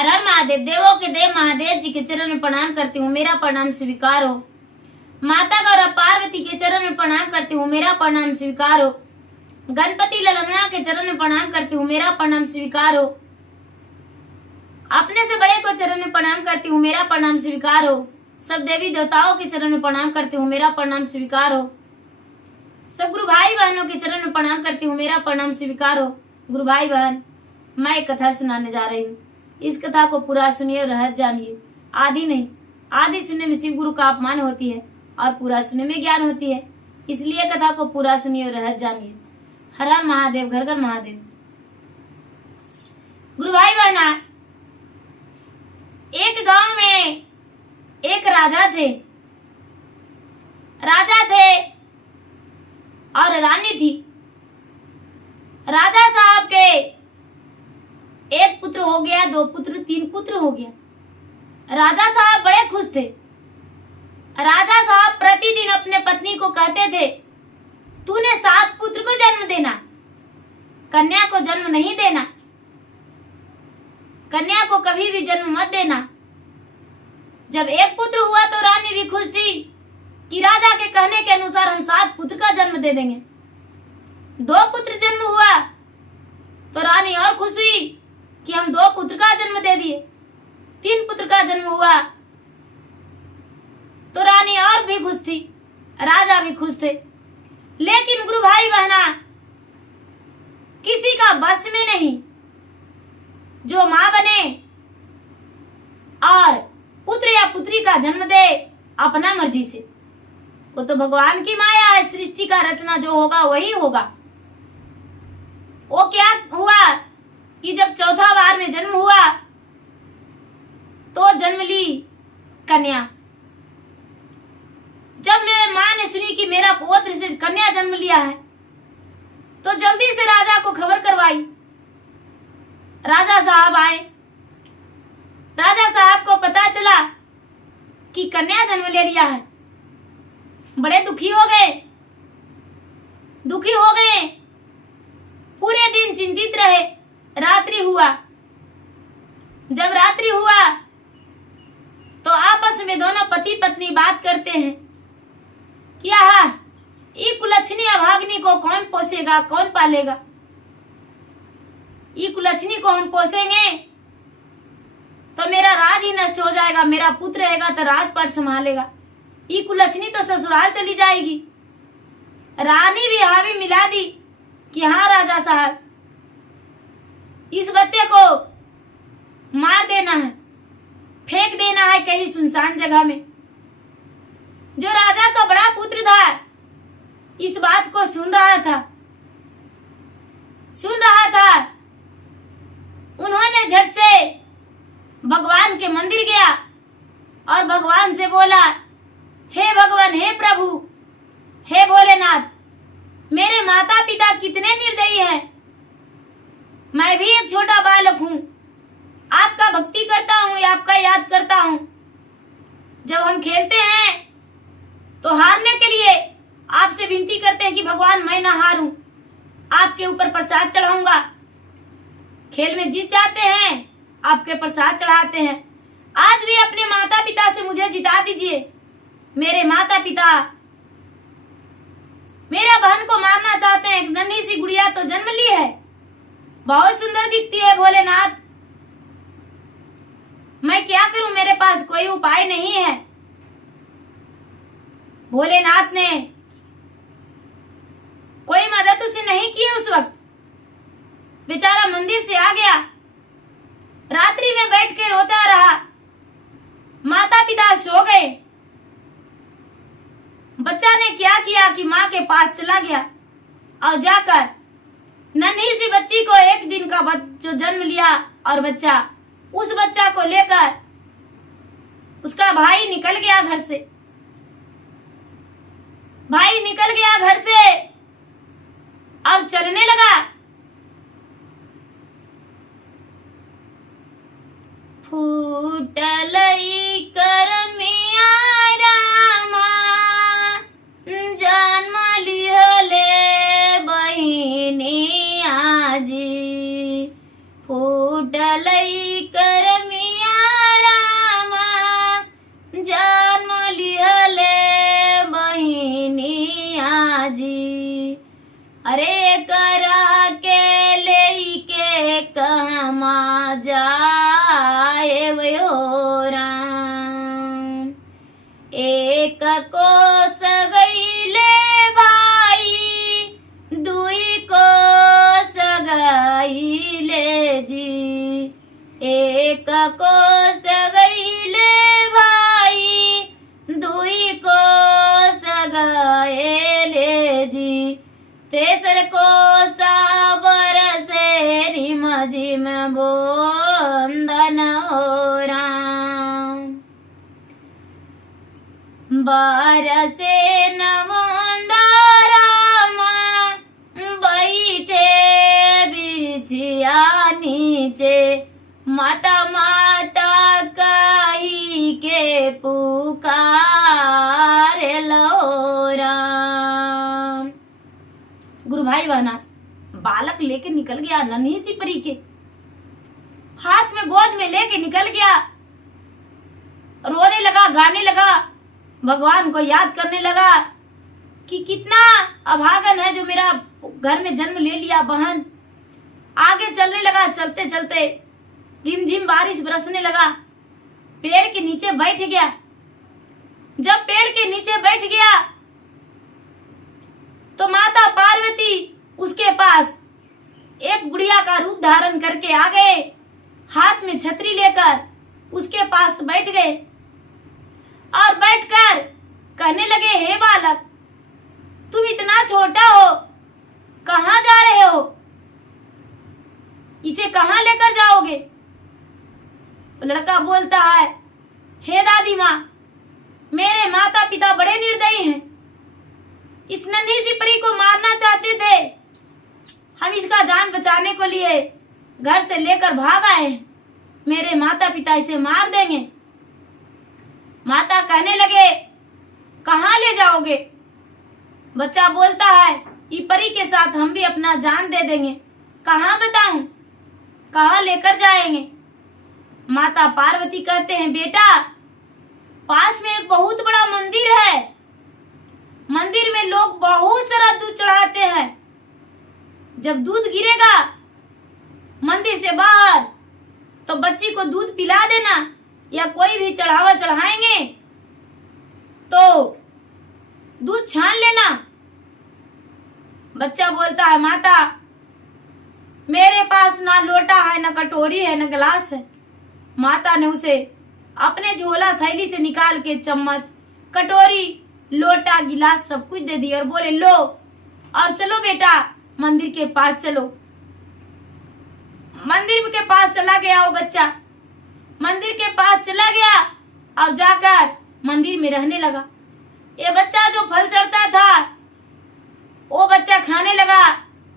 हर हर महादेव। देवों के देव महादेव जी के चरण में प्रणाम करती हूँ, मेरा प्रणाम स्वीकार हो। माता गौरा पार्वती के चरण में प्रणाम करती हूँ, मेरा प्रणाम स्वीकार हो। गणपति ललना के चरण में प्रणाम करती हूँ, मेरा प्रणाम स्वीकार हो। अपने से बड़े को चरण में प्रणाम करती हूँ, मेरा प्रणाम स्वीकार हो। सब देवी देवताओं के चरण में प्रणाम करती हूँ, मेरा प्रणाम स्वीकार हो। सब गुरु भाई बहनों के चरण में प्रणाम करती हूँ, मेरा प्रणाम स्वीकार हो। गुरु भाई बहन, मैं एक कथा सुनाने जा रही हूँ। इस कथा को पूरा सुनिए और रहस्य जानिए। आधी नहीं, आधी सुनने में शिव गुरु का अपमान होती है और पूरा सुनने में ज्ञान होती है, इसलिए कथा को पूरा सुनिए और रहस्य जानिए। हर हर महादेव, घर घर महादेव। गुरु भाई बहना, एक गांव में एक राजा थे। राजा थे और रानी थी। राजा साहब के एक पुत्र हो गया, दो पुत्र, तीन पुत्र हो गया। राजा साहब बड़े खुश थे। राजा साहब प्रतिदिन अपने पत्नी को कहते थे, तूने 7 पुत्र को जन्म देना, कन्या को जन्म नहीं देना, कन्या को कभी भी जन्म मत देना। जब एक पुत्र हुआ तो रानी भी खुश थी कि राजा के कहने के अनुसार हम 7 पुत्र का जन्म दे देंगे। 2 पुत्र जन्म हुआ तो रानी और खुश हुई कि हम 2 पुत्र का जन्म दे दिए। 3 पुत्र का जन्म हुआ तो रानी और भी खुश थी, राजा भी खुश थे। लेकिन गुरु भाई बहना, किसी का बस में नहीं जो मां बने और पुत्र या पुत्री का जन्म दे अपना मर्जी से। वो तो भगवान की माया है, सृष्टि का रचना जो होगा वही होगा। वो क्या हुआ कि जब चौथा बार में जन्म हुआ तो जन्म ली कन्या। जब मां ने सुनी कि मेरा पुत्र से कन्या जन्म लिया है तो जल्दी से राजा को खबर करवाई। राजा साहब आए। राजा साहब को पता चला कि कन्या जन्म ले लिया है। बड़े दुखी हो गए, दुखी हो गए। पूरे दिन चिंतित रहे। रात्रि हुआ। जब रात्रि हुआ तो आपस में दोनों पति पत्नी बात करते हैं कि ये कुलच्छनी अभाग्नि को कौन पोसेगा, कौन पालेगा। ये कुलच्छनी को हम पोसेंगे तो मेरा राज ही नष्ट हो जाएगा, मेरा पुत्र रहेगा तो राजपाट संभालेगा। ये कुलच्छनी तो ससुराल चली जाएगी। रानी भी हामी मिला दी कि हाँ राजा साहब, इस बच्चे को मार देना है, फेंक देना है कहीं सुनसान जगह में। जो राजा का बड़ा पुत्र था इस बात को सुन रहा था। उन्होंने झट से भगवान के मंदिर गया और भगवान से बोला, हे भगवान, हे प्रभु, हे भोलेनाथ, मेरे माता पिता कितने निर्दयी हैं। मैं भी एक छोटा बालक हूँ, आपका भक्ति करता हूँ, आपका याद करता हूँ। जब हम खेलते हैं तो हारने के लिए आपसे विनती करते हैं कि भगवान मैं ना हारूं, आपके ऊपर प्रसाद चढ़ाऊंगा। खेल में जीत जाते हैं, आपके प्रसाद चढ़ाते हैं। आज भी अपने माता पिता से मुझे जिता दीजिए। मेरे माता पिता मेरा बहन को मारना चाहते हैं। एक नन्ही सी गुड़िया तो जन्म ली है, बहुत सुंदर दिखती है भोलेनाथ, मैं क्या करूं, मेरे पास कोई उपाय नहीं है। भोलेनाथ ने कोई मदद उसे नहीं की। उस वक्त बेचारा मंदिर से आ गया, रात्रि में बैठ के रोता रहा। माता पिता सो गए। बच्चा ने क्या किया कि माँ के पास चला गया और जाकर नन्ही सी बच्ची को, एक दिन का जो जन्म लिया और बच्चा, उस बच्चा को लेकर उसका भाई निकल गया घर से। भाई निकल गया घर से और चलने लगा। फूटलई करमिया रामा, जन्म लिहले बहिनी आजी। फूटलई करमिया जाए वो राम। एक को सगैले भाई, दुई को सगैले जी। एक को सगैले भाई, दुई को सगैले जी। तेसर को साबर से रिम झिम बोंदन हो राम। बरसे नमुंदा रामा, बैठे बिरछिया नीचे। माता माता कही के पुकार लो राम। गुरु भाई बहना, बालक लेके निकल गया नन्ही सी परी के, हाथ में गोद में लेके निकल गया। रोने लगा, गाने लगा, भगवान को याद करने लगा कि कितना अभागन है जो मेरा घर में जन्म ले लिया बहन। आगे चलने लगा, चलते चलते रिमझिम बारिश बरसने लगा। पेड़ के नीचे बैठ गया। जब पेड़ के नीचे बैठ गया तो माता पार्वती उसके पास एक बुढ़िया का रूप धारण करके आ गए। हाथ में छतरी लेकर उसके पास बैठ गए और बैठकर कहने लगे, हे बालक, तुम इतना छोटा हो, कहाँ जा रहे हो? इसे कहाँ लेकर जाओगे? तो लड़का बोलता है, हे दादी माँ, मेरे माता पिता बड़े निर्दयी हैं। इस नन्ही सी परी को मारना चाहते थे। हम इसका जान बचाने को लिए घर से लेकर भाग आए हैं। मेरे माता पिता इसे मार देंगे। माता कहने लगे, कहाँ ले जाओगे? बच्चा बोलता है, ई परी के साथ हम भी अपना जान दे देंगे। कहाँ बताऊं, कहाँ लेकर जाएंगे? माता पार्वती कहते हैं, बेटा, पास में एक बहुत बड़ा मंदिर है। मंदिर में लोग बहुत सारा दूध चढ़ाते हैं। जब दूध गिरेगा मंदिर से बाहर तो बच्ची को दूध पिला देना, या कोई भी चढ़ावा चढ़ाएंगे तो दूध छान लेना। बच्चा बोलता है, माता, मेरे पास ना लोटा है, ना कटोरी है, ना गिलास है। माता ने उसे अपने झोला थैली से निकाल के चम्मच, कटोरी, लोटा, गिलास सब कुछ दे दिया और बोले, लो और चलो बेटा, मंदिर के पास चलो। मंदिर के पास चला गया वो बच्चा। मंदिर के पास चला गया और जाकर मंदिर में रहने लगा। ये बच्चा जो फल चढ़ता था वो बच्चा खाने लगा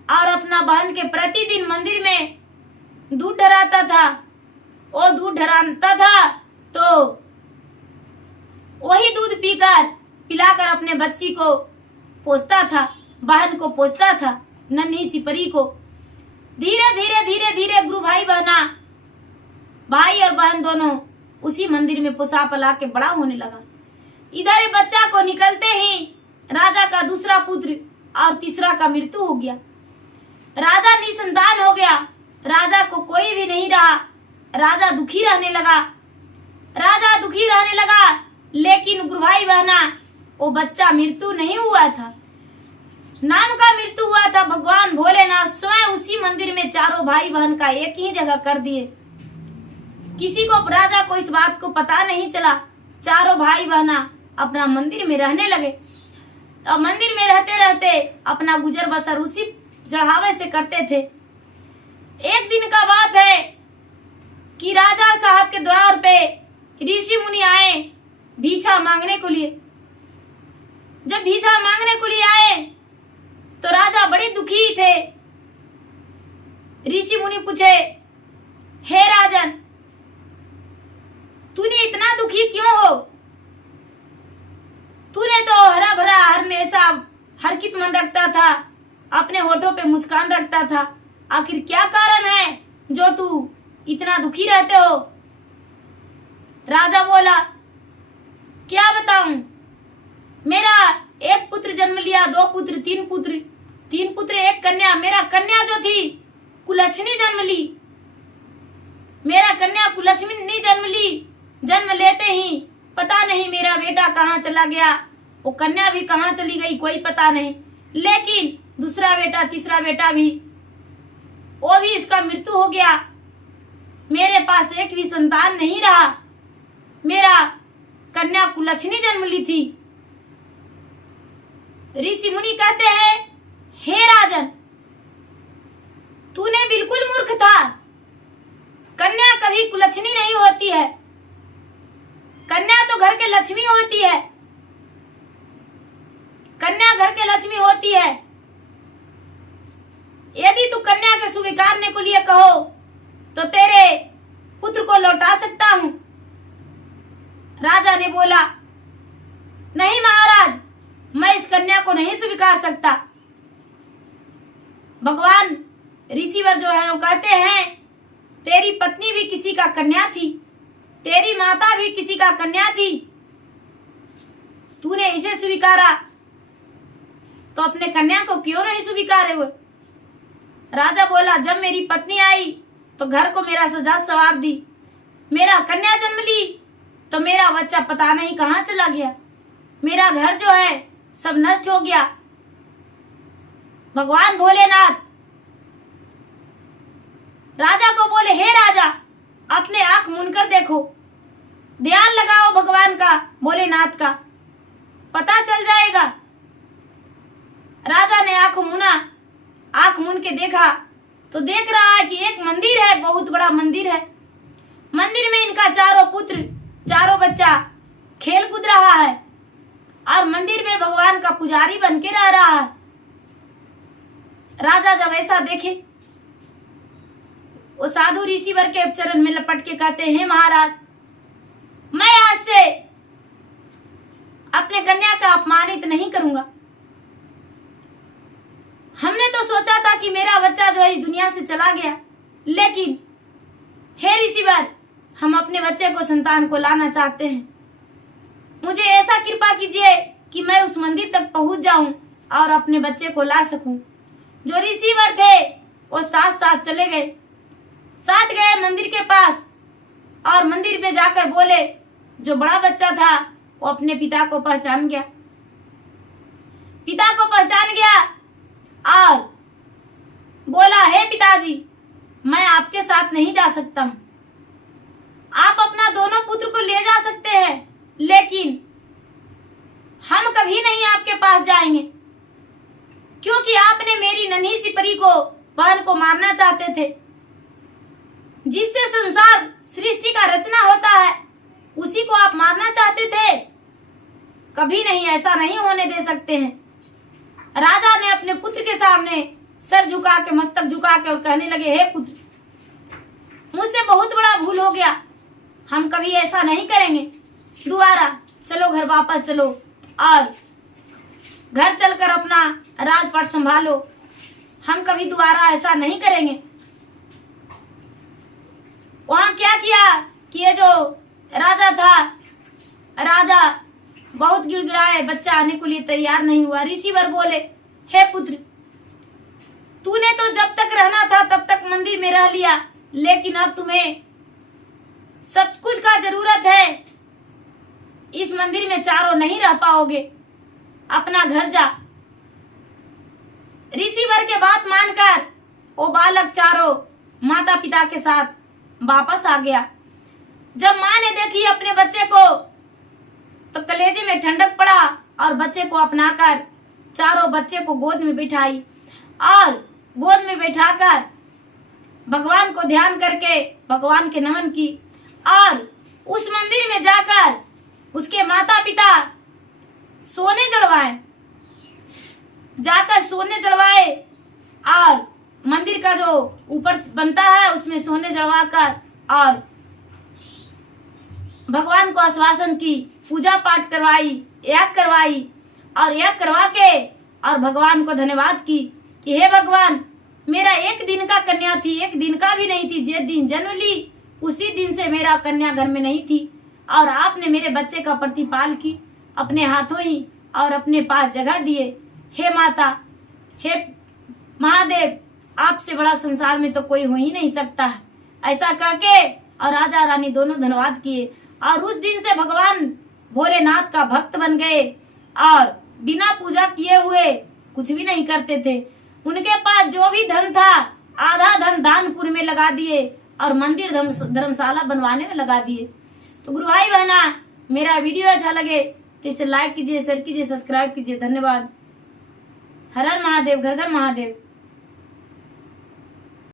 और अपना बहन के प्रतिदिन मंदिर में दूध ढराता था। वो दूध ढराता था तो वही दूध पीकर पिलाकर अपने बच्ची को पोसता था, बहन को पोसता था, नन्ही सी परी को। धीरे धीरे धीरे धीरे गुरु भाई बहना, भाई और बहन दोनों उसी मंदिर में पोसा पला के बड़ा होने लगा। इधर बच्चा को निकलते ही राजा का दूसरा पुत्र और तीसरा का मृत्यु हो गया। राजा निसंतान हो गया। राजा को कोई भी नहीं रहा। राजा दुखी रहने लगा। राजा दुखी रहने लगा, लेकिन गुरु भाई बहना, वो बच्चा मृत्यु नहीं हुआ था, नाम का मृत्यु हुआ था। भगवान भोलेनाथ स्वयं उसी मंदिर में चारों भाई बहन का एक ही जगह कर दिए। किसी को, राजा को इस बात को पता नहीं चला। चारों भाई बहना अपना मंदिर में रहने लगे और मंदिर में रहते रहते अपना गुजर बसर उसी चढ़ावे से करते थे। एक दिन का बात है कि राजा साहब के द्वार पे ऋषि मुनि आए भिक्षा मांगने को लिए। जब भिक्षा मांगने को लिए आए तो राजा बड़े दुखी थे। ऋषि मुनि पूछे, हे राजन, तूने इतना दुखी क्यों हो? तूने तो हरा भरा हमेशा हरकित मन रखता था, अपने होठों पे मुस्कान रखता था। आखिर क्या कारण है जो तू इतना दुखी रहते हो? राजा बोला, क्या बताऊं, मेरा एक पुत्र जन्म लिया, दो पुत्र, तीन पुत्र, एक कन्या। मेरा कन्या जो थी कुलच्छनी जन्म ली। कुलक्ष्मी जन्म ली। जन्म लेते ही पता नहीं मेरा बेटा कहाँ चला गया, वो कन्या भी कहाँ चली गई कोई पता नहीं। लेकिन दूसरा बेटा तीसरा बेटा भी, वो भी इसका मृत्यु हो गया। मेरे पास एक भी संतान नहीं रहा। मेरा कन्या कुलक्ष्मी जन्म ली थी। ऋषि मुनि कहते हैं, हे राजन, तूने बिल्कुल मूर्ख था। कन्या कभी कुलक्ष्मी नहीं होती है। कन्या तो घर के लक्ष्मी होती है। कन्या घर के लक्ष्मी होती है। यदि तू कन्या के स्वीकारने को लिए कहो तो तेरे पुत्र को लौटा सकता हूं। राजा ने बोला, नहीं महाराज, मैं इस कन्या को नहीं स्वीकार सकता। भगवान ऋषिवर जो है वो कहते हैं, तेरी पत्नी भी किसी का कन्या थी, तेरी माता भी किसी का कन्या थी, तूने इसे स्वीकारा तो अपने कन्या को क्यों नहीं स्वीकारे हुए। राजा बोला, जब मेरी पत्नी आई तो घर को मेरा सजा सवार दी। मेरा कन्या जन्म ली तो मेरा बच्चा पता नहीं कहाँ चला गया। मेरा घर जो है सब नष्ट हो गया। भगवान भोलेनाथ राजा को बोले, हे राजा, अपने आंख मूंदकर देखो, ध्यान लगाओ भगवान का, भोलेनाथ का, पता चल जाएगा। राजा ने आंख मूना, आंख मूंद के देखा तो देख रहा है कि एक मंदिर है, बहुत बड़ा मंदिर है। मंदिर में इनका चारों पुत्र, चारों बच्चा खेल कूद रहा है और मंदिर में भगवान का पुजारी बन के रह रहा है। राजा जब ऐसा देखे, वो साधु ऋषिवर के चरण में लपट के कहते हैं, महाराज, मैं आज से अपने कन्या का अपमानित नहीं करूंगा। हमने तो सोचा था कि मेरा बच्चा जो है इस दुनिया से चला गया, लेकिन हे ऋषिवर, हम अपने बच्चे को, संतान को लाना चाहते हैं। मुझे ऐसा कृपा कीजिए कि मैं उस मंदिर तक पहुंच जाऊं और अपने बच्चे को ला सकूं। जो ऋषिवर थे वो साथ साथ चले गए, साथ गए मंदिर के पास और मंदिर में जाकर बोले। जो बड़ा बच्चा था वो अपने पिता को पहचान गया, पिता को पहचान गया और बोला, हे पिताजी, मैं आपके साथ नहीं जा सकता हूं। आप अपना दोनों पुत्र को ले जा सकते हैं, लेकिन हम कभी नहीं आपके पास जाएंगे, क्योंकि आपने मेरी नन्ही सी परी को, बहन को मारना चाहते थे। जिससे संसार सृष्टि का रचना होता है, उसी को आप मारना चाहते थे। कभी नहीं, ऐसा नहीं होने दे सकते हैं। राजा ने अपने पुत्र के सामने सर झुका के, मस्तक झुका के और कहने लगे, हे पुत्र, मुझसे बहुत बड़ा भूल हो गया, हम कभी ऐसा नहीं करेंगे। दोबारा चलो, घर वापस चलो और घर चलकर अपना राजपाट संभालो। हम कभी दोबारा ऐसा नहीं करेंगे। वहां क्या किया कि ये जो राजा था, राजा बहुत गिड़गिड़ाए, बच्चा आने के लिए तैयार नहीं हुआ। ऋषिवर बोले, हे पुत्र, तूने तो जब तक रहना था तब तक मंदिर में रह लिया, लेकिन अब तुम्हें सब कुछ का जरूरत है। इस मंदिर में चारों नहीं रह पाओगे, अपना घर जा। ऋषिवर के बात मानकर वो बालक चारों माता पिता के साथ वापस आ गया। जब माँ ने देखी अपने बच्चे को तो कलेजे में ठंडक पड़ा और बच्चे को अपनाकर चारों बच्चे को गोद में बिठाई और गोद में बैठाकर भगवान को ध्यान करके भगवान के नमन की और उस मंदिर में जाकर उसके माता पिता सोने चढ़वाए, जाकर सोने चढ़वाए और मंदिर का जो ऊपर बनता है उसमें सोने चढ़वाकर और भगवान को आश्वासन की, पूजा पाठ करवाई, याग करवाई और याग करवा के और भगवान को धन्यवाद की कि हे भगवान, मेरा एक दिन का कन्या थी, एक दिन का भी नहीं थी। जिस दिन जन्म ली उसी दिन से मेरा कन्या घर में नहीं थी और आपने मेरे बच्चे का प्रतिपाल की अपने हाथों ही और अपने पास जगह दिए। हे माता, हे महादेव, आपसे बड़ा संसार में तो कोई हो ही नहीं सकता है। ऐसा कह के और राजा रानी दोनों धन्यवाद किए और उस दिन से भगवान भोलेनाथ का भक्त बन गए और बिना पूजा किए हुए कुछ भी नहीं करते थे। उनके पास जो भी धन था आधा धन दानपुर में लगा दिए और मंदिर धर्मशाला बनवाने में लगा दिए। तो गुरु भाई बहना, मेरा वीडियो अच्छा लगे तो इसे लाइक कीजिए, शेयर कीजिए, सब्सक्राइब कीजिए। धन्यवाद। हर हर महादेव, घर घर महादेव।